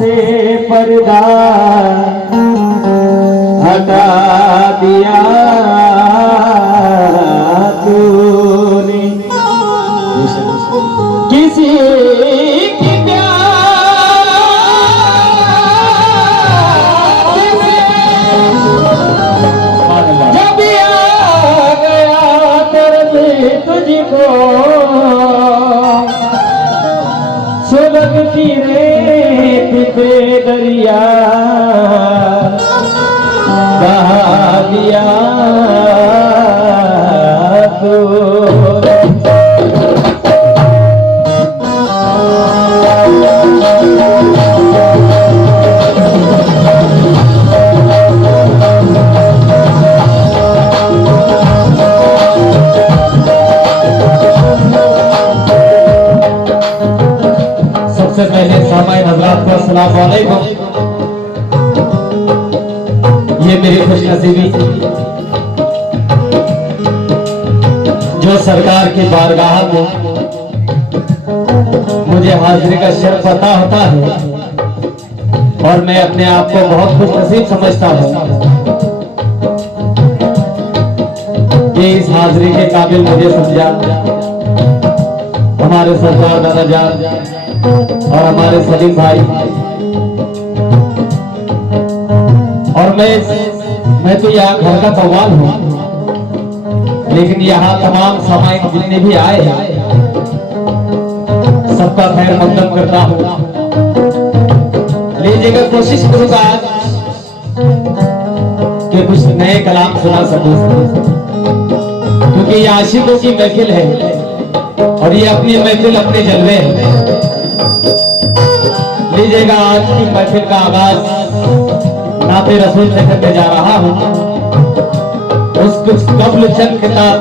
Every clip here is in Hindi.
से पर्दा हटा दिया तूने, किसी की प्यार से जब आ गया दर्द तुझको, सुलगती रेत पे दरिया बहा दिया तूने। सबसे पहले सामाइन हज़रात को अस्सलाम वालेकुम। ये मेरी खुशनसीबी जो सरकार की बारगाह में मुझे हाजिरी का शर्फ पता होता है और मैं अपने आप को बहुत खुशनसीब समझता हूँ कि इस हाजिरी के काबिल मुझे समझा हमारे सरदार दादा जान और हमारे सलीम भाई। और मैं तो यहाँ घर का कव्वाल हूँ, लेकिन यहाँ तमाम सामाइन जितने भी आए हैं सबका खैर मकदम करता हूँ। लीजिएगा, कोशिश करूंगा आज कि कुछ नए कलाम सुना सकूं, क्योंकि ये आशिकों की महफिल है और ये अपनी महफिल अपने जलवे है। लीजिएगा, आज की महफिल का आगाज नाते रसूल से करने जा रहा हूँ। उसके कब्ल चंद खिताब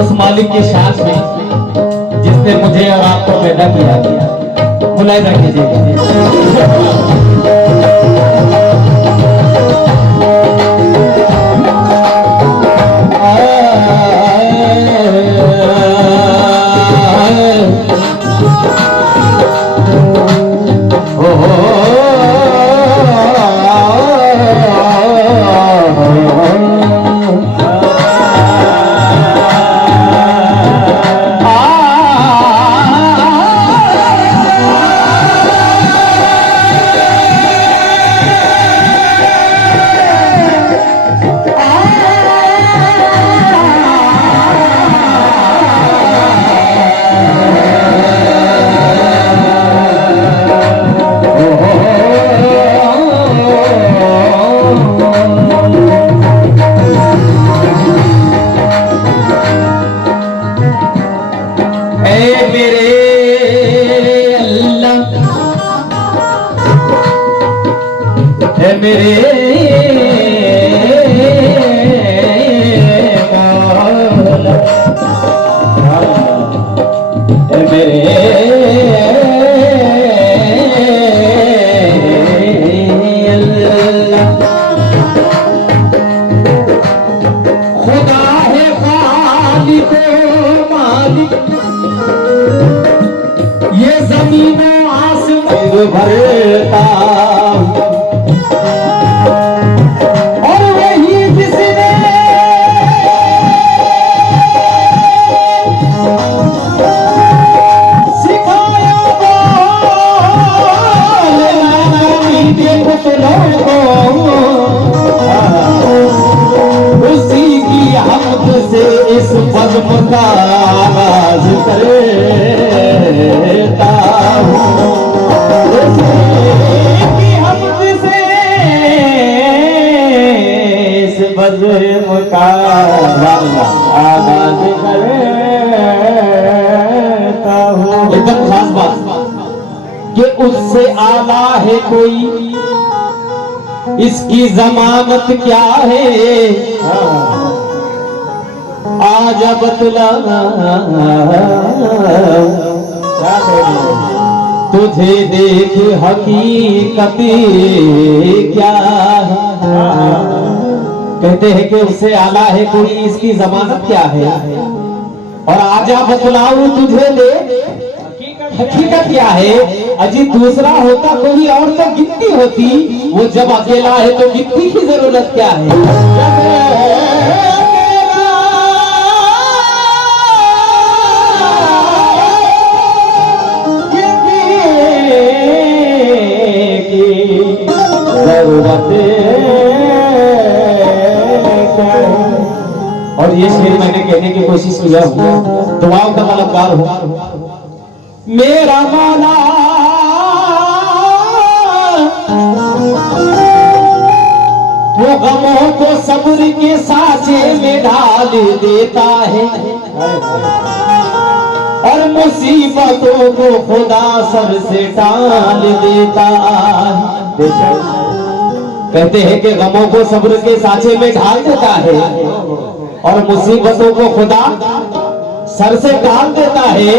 उस मालिक की शान में जिसने मुझे और आपको पैदा किया। मुलाहिजा कीजिएगा। मेरे मौला, मेरे अल्लाह, खुदा है खालिक मालिक, ये जमीन आसमान भरता इस बज़्म का आगाज़ करता हूँ, उसकी हमद से इस बज़्म का आगाज़ करता हूँ। एकदम खास बात कि उससे आला है कोई, इसकी जमानत क्या है, आजा बतला तुझे देख हकीकत क्या है। कहते हैं कि उससे आला है कोई, इसकी जमानत क्या है, और आजा बतलाऊं तुझे दे हकीकत क्या है? अजी दूसरा होता कोई और तो गिनती होती, वो जब अकेला है तो गिनती की जरूरत क्या है? और ये शेर मैंने कहने की कोशिश किया हूँ, दुआओं का तलबगार हूँ। मेरा मौला वो गमों को सब्र के साँचे में ढाल देता है और मुसीबतों को खुदा सर से टाल देता है। कहते हैं कि गमों को सब्र के साँचे में ढाल देता है और मुसीबतों को खुदा सर से टाल देता है।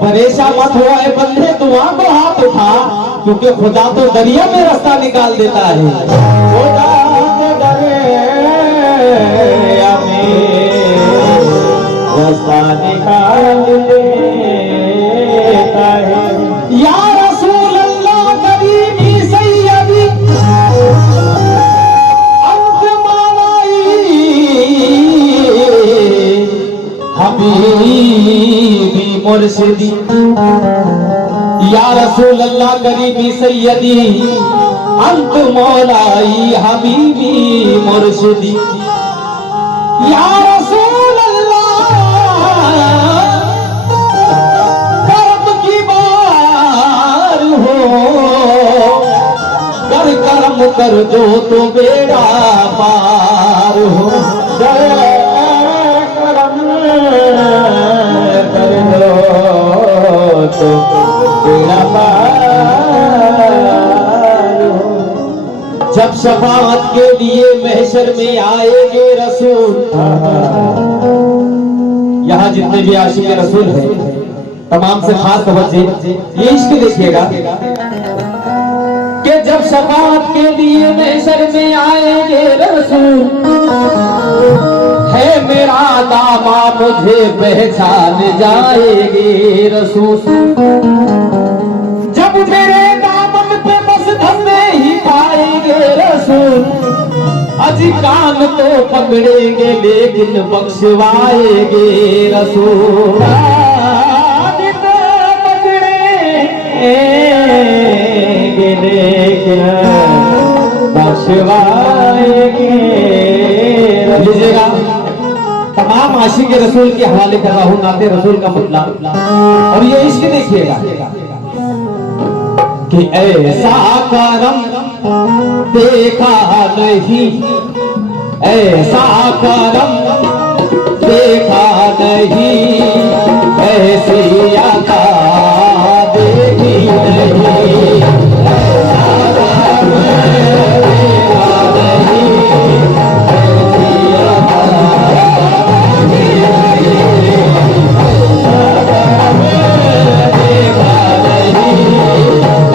परेशान मत हुआ है बंदे, दुआ को हाथ उठा, क्योंकि खुदा तो दरिया में रास्ता निकाल देता है। खुदा दरिया में रास्ता निकाल देता है। या रसूल अल्लाह करीमी सैयदी हबीबी मुर्शिदी, या रसूल अल्लाह करीबी सैयदी अंत मौलाई हबीबी मुर्शिदी। या रसूल अल्लाह करम की बार हो, कर करम कर दो तो बेड़ा पार हो। तो बेड़ा पार हो। जब शफाअत के लिए महशर में आएंगे रसूल, यहाँ जितने भी आशिक रसूल हैं तमाम से खास तवज्जो, ये इश्क देखिएगा कि जब शफाअत के लिए महशर में आएंगे रसूल, है मेरा दामा मुझे पहचान जाएगी रसूल। जब मेरे दामन पे बस धंधे ही पाएंगे रसूल, अजी कान तो पकड़ेंगे लेकिन बख्शवाएंगे रसूल। पकड़ेंगे लेकिन बख्शवाएंगे। लीजिएगा, तमाम आशिक रसूल के हवाले कर रहा हूँ नाते रसूल का मतलब, और ये इश्क देखिएगा कि ऐसा करम देखा नहीं, ऐसा करम देखा नहीं, ऐसी अता देखी नहीं, ऐसा करम देखा नहीं,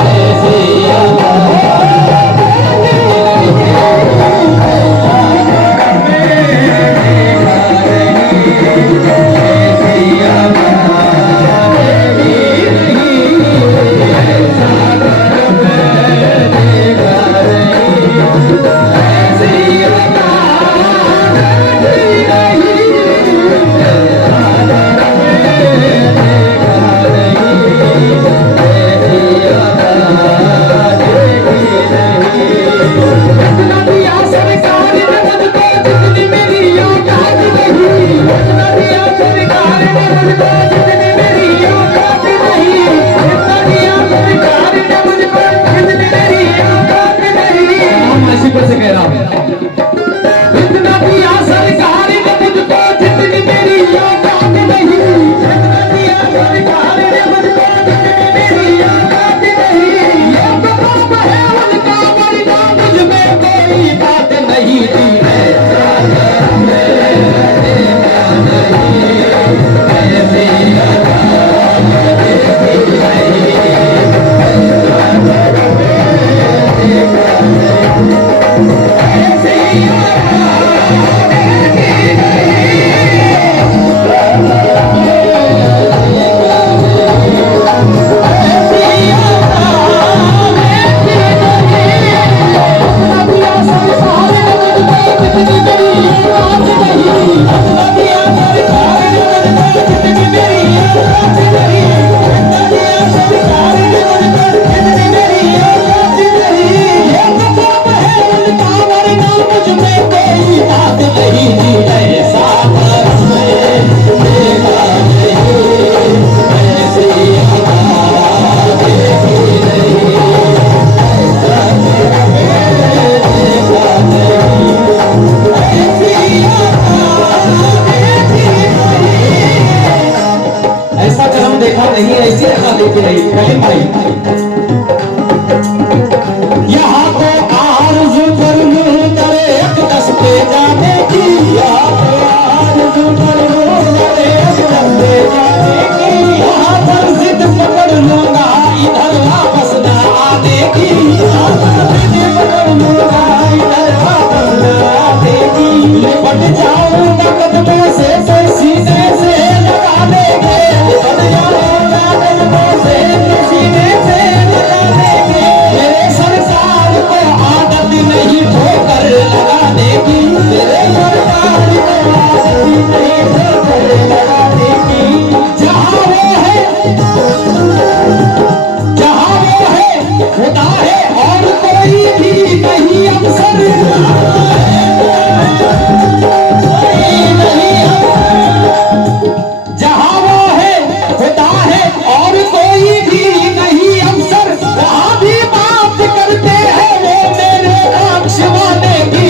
ऐसी अता Yeah. नहीं ऐसे रखा देती रही कहीं भाई। यहाँ तो आरज़ू पर मुँह करे एक दस्ते जाने की, यहाँ तो आरज़ू पर मुँह करे एक दस्ते जाने की, यहाँ पर जिद पकड़ लूंगा इधर वापस न आने की, यहाँ पर जिद पकड़ लूंगा इधर वापस न आने की, लिपट जाऊंगा कदमों से तो सीने से लगा देंगे, लिपट जाऊंगा कदमों से तो सीने से लगा देंगे, मेरे सरकार को आदत नहीं ठोकर लगाने की, मेरे सरकार को आदत नहीं ठोकर लगाने की, जहाँ वो है खुदा है और कोई भी नहीं अवसर, जहाँ वो है खुदा है और कोई भी नहीं अवसर, वहाँ भी बात करते हैं वो मेरे पक्ष वाले की,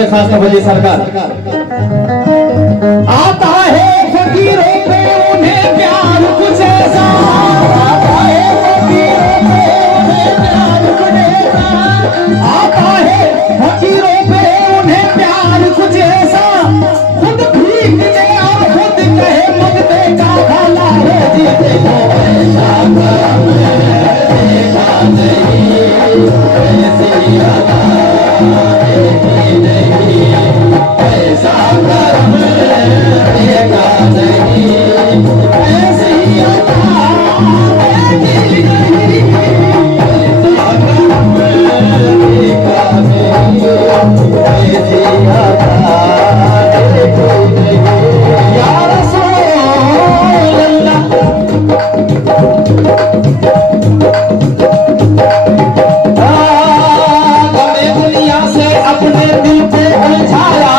ऐसा शास्त्र बजे सरकार आता है फकीरों पे उन्हें प्यार कुछ ऐसा, आता है फकीरों पे उन्हें प्यार कुछ ऐसा, आता है फकीरों पे उन्हें प्यार कुछ ऐसा, खुद भीख दे और खुद कहे मगते का भला है जीते को ऐसा करम देखा नहीं, ऐसी अदा देखी नहीं, ऐसा करम देखा नहीं, ऐसी अदा देखी नहीं, ऐसा करम देखा नहीं, ऐसी अदा देखी नहीं, या रसूल अल्लाह। अपने दिल को उलझाया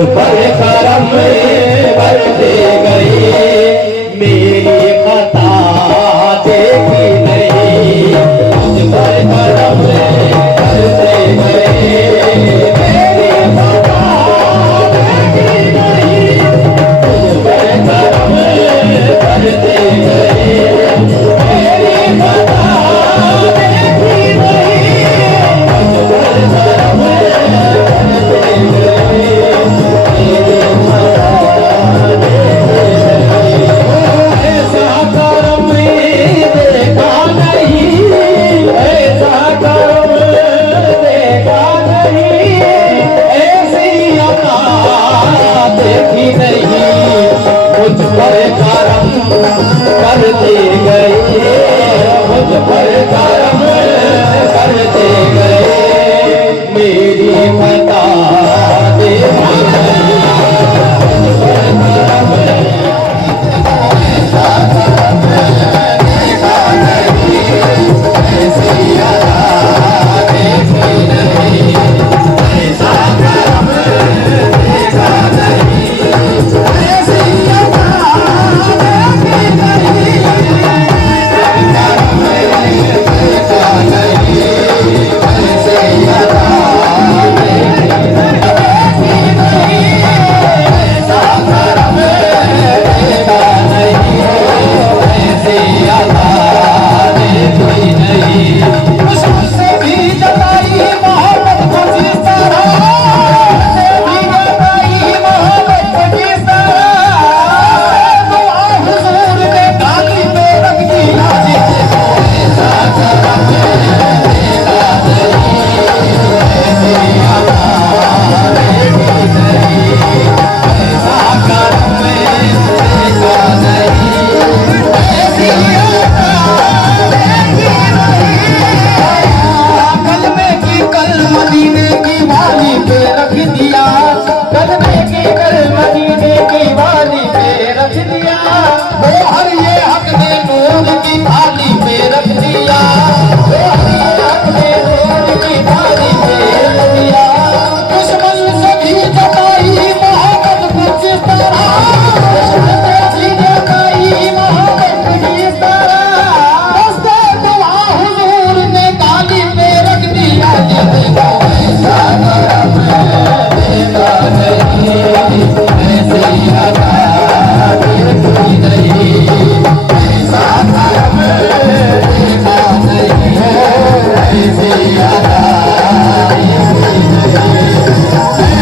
पर करम करते गए, मेरी खता देखी नहीं। मुझ पर करम करते गए, मेरी खता देखी नहीं। मुझ पर करम करते गए, मेरी खता देखी नहीं। मुझ पर करम करते गए, मेरी खता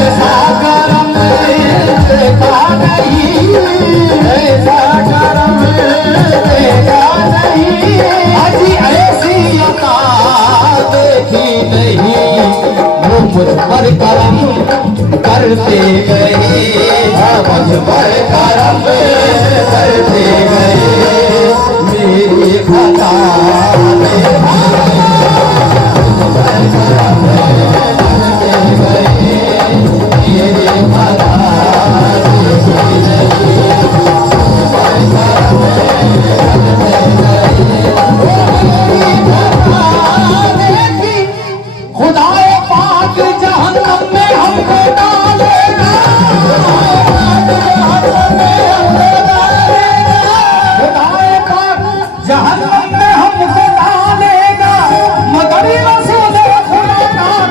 ऐसा करम देखा नहीं, ऐसा करम देखा नहीं, ऐसी अता देखी नहीं। मुझ पर करम करते गए, मुझ पर करम करते गए, मेरी खता देखी नहीं। मुझ पर करम करते गए,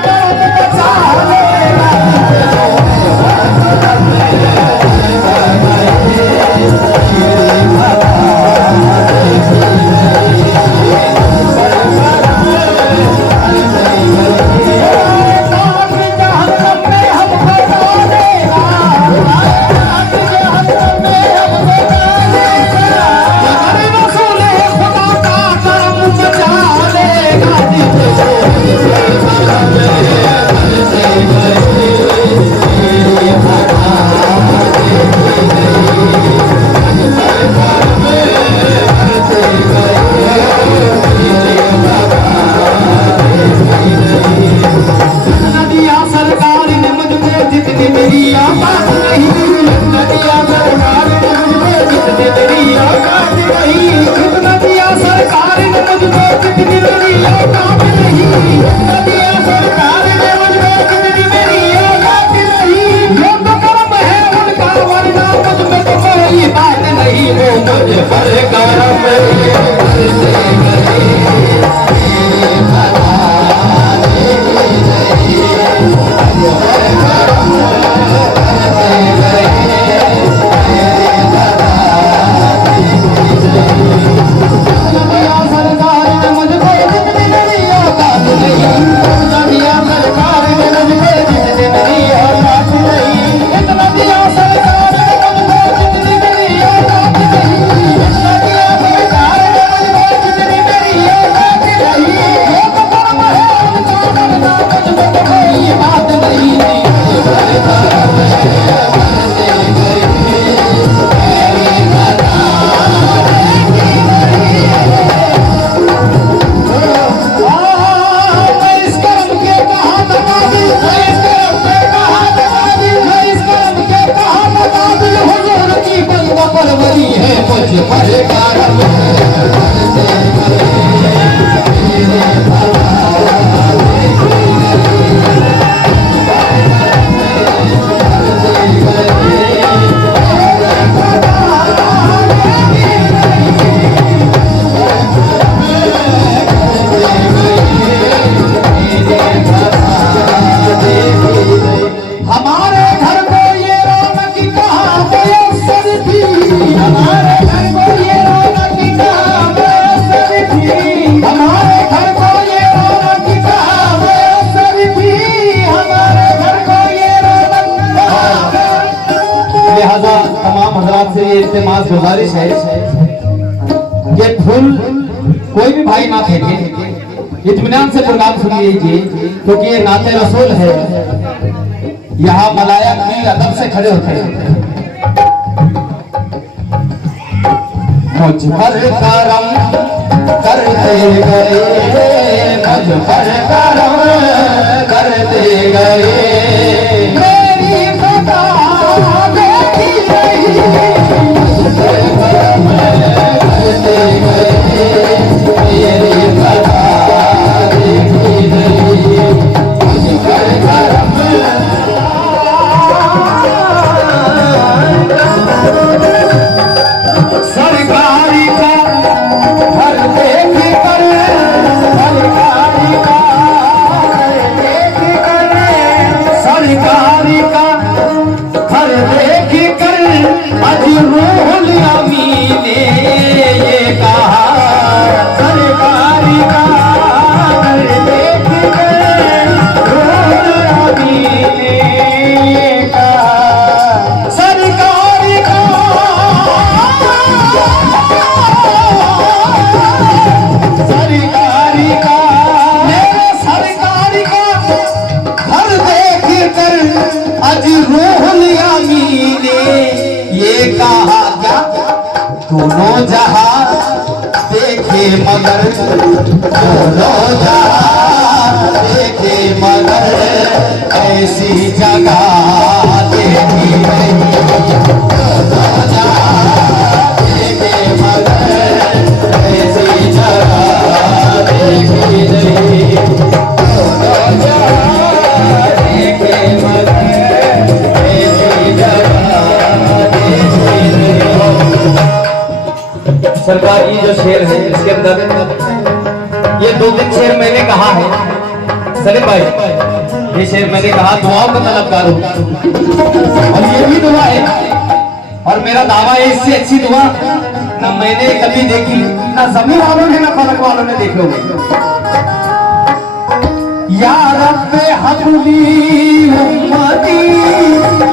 मुझ पर करम करते गए, मेरी खता सरकार ने मुझको कितनी मेरी औकात नहीं, लोग तो साहबान से ये इल्तिमास गुजारिश है कि फूल कोई भी भाई ना फेंके, इत्मीनान से प्रोग्राम सुन लीजिए क्योंकि ये नाते रसूल है। यहाँ मलायक भी अदब से खड़े होते हैं। मुझ पर करम करते गए, मुझ पर करम करते गए, मेरी सदा देखी रही, करते गए, मेरी सदा देखी रही, मुझ पर करम सरकारी का हर देख कर, सरकारी का हर देख कर, सरकारी का हर देख कर अजरूल अमी ने ये कहा, सरकारी का हर देख कर रूहुल अमी ने ये कहा, सरकारी का सरकारी का मेरे सरकारी का हर देख कर अज रूहुल अमी ने ये कहा, क्या दोनों जहां देखे मगर, दोनों जहां देखे मगर ऐसी जगह देखी नहीं, दोनों जहां देखे मगर ऐसी जगह देखी नहीं, दोनों जहां देखे मगर ऐसी जगह देखी नहीं। सरकार ये जो शेर है इसके अंदर ये 2-3 शेर मैंने कहा है सलीम भाई, ये शेर मैंने कहा दुआओं का तलबगार हूं और ये भी दुआ है और मेरा दावा है इससे अच्छी दुआ ना मैंने कभी देखी, ना जमीन वालों ने ना फलक वालों ने देखी होगी। या रब्बे हबली उम्मती,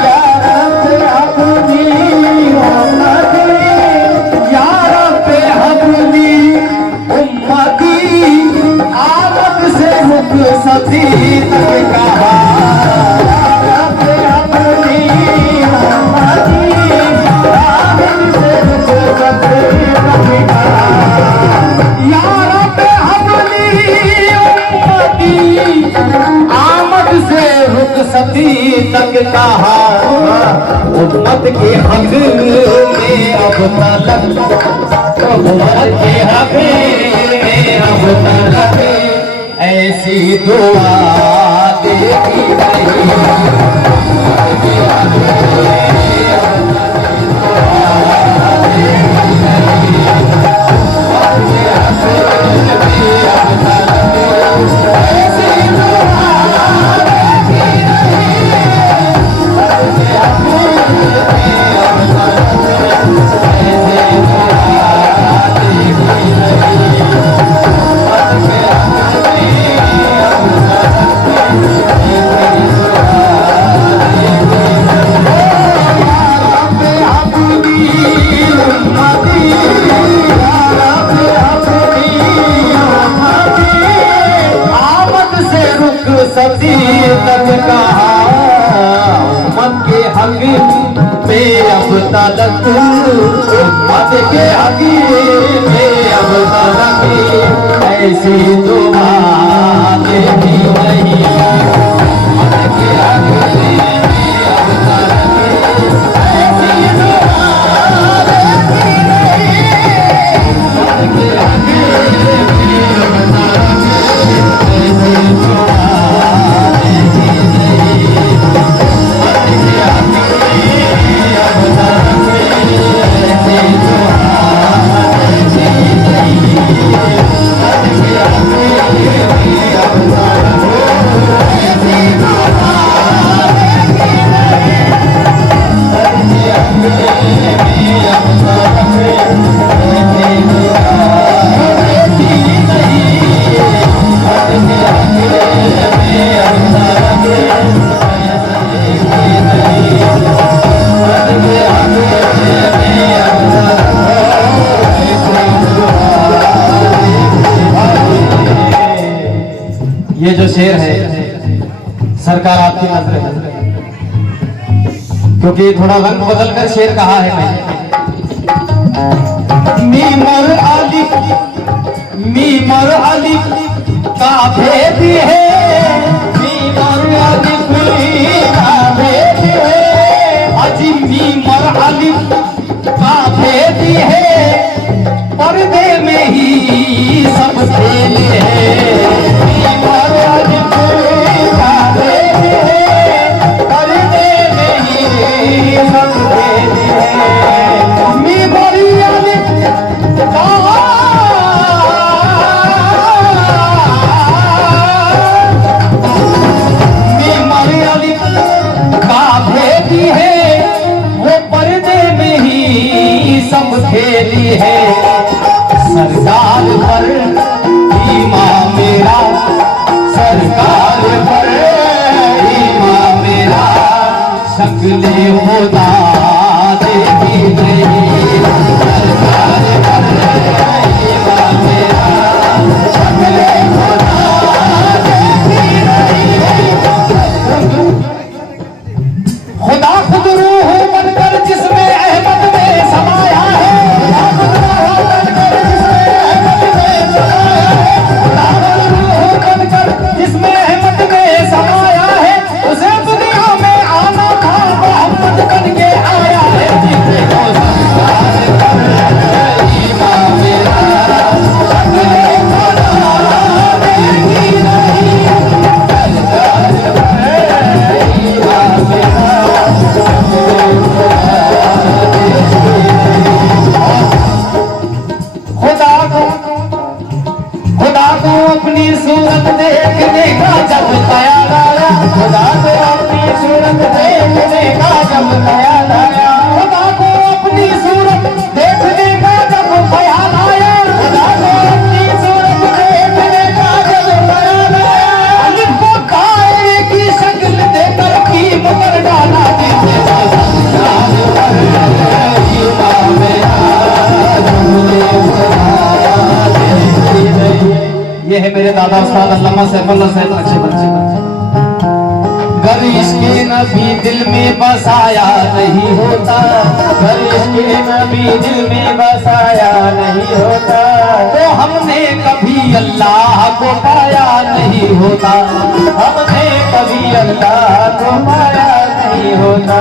या रब्बे हबली उम्मती, या रब्बे हबली उम्मती, आमद से रुक सती तक कहा, या रब्बे हबली उम्मती, आमद से रुक सती तक कहा, या रब्बे हबली उम्मती, आमद से रुक सती तक कहा, उम्मत के हक में अब तलक, उम्मत के हक में अब तलक ऐसी दुआ देखी नहीं, सती तक कहा, उम्मत के हक में अब तलक, उम्मत के हक में अब तलक ऐसी दुआ देखी नहीं, उम्मत के हक में अब तलक ऐसी दुआ देखी नहीं, उम्मत के हक में अब तलक ऐसी दुआ क्योंकि थोड़ा रंग बदल कर शेर कहा है मैंने। मीमर अलिफ का भेद है, मीमर अलिफ का भेद है, अजी मीमर अलिफ का भेद है, पर्दे में ही सब खेल है। मीमर अलिफ का भेद है, पर्दे में ही सब खेल है। मीमर अलिफ खेली है। सरकार पर ईमान मेरा, सरकार पर ईमान मेरा, शक्ले खुदा देखी नहीं। सरकार पर ईमान मेरा, शक्ले खुदा देखी नहीं। खुदा खुद रूह बनकर जिसमें अहमद में समाया है, जिसमें अहमद में समाया है, उसे दुनिया में आना था, मोहम्मद बन के आया है। ईमान मेरा, शक्ले खुदा देखी नहीं। ईमान मेरा, खुदा को अपनी सूरत देखने का जब ख्याल आया, खुदा को अपनी सूरत देखने का जब ख्याल आया, खुदा को अपनी सूरत देखने का जब ख्याल आया, खुदा को अपनी सूरत देखने का जब ख्याल आया, अलिफ को कायरे की शक्ल देकर कीमत कर डाला। ये है मेरे दादा उस्ताद अल्लामा सैफुल्लाह सैयद नक्शबंदी। गर इसके नबी दिल में बसाया नहीं होता, गर इसके नबी दिल में बसाया नहीं होता, तो हमने कभी अल्लाह को पाया नहीं होता, हमने कभी अल्लाह को पाया नहीं होता।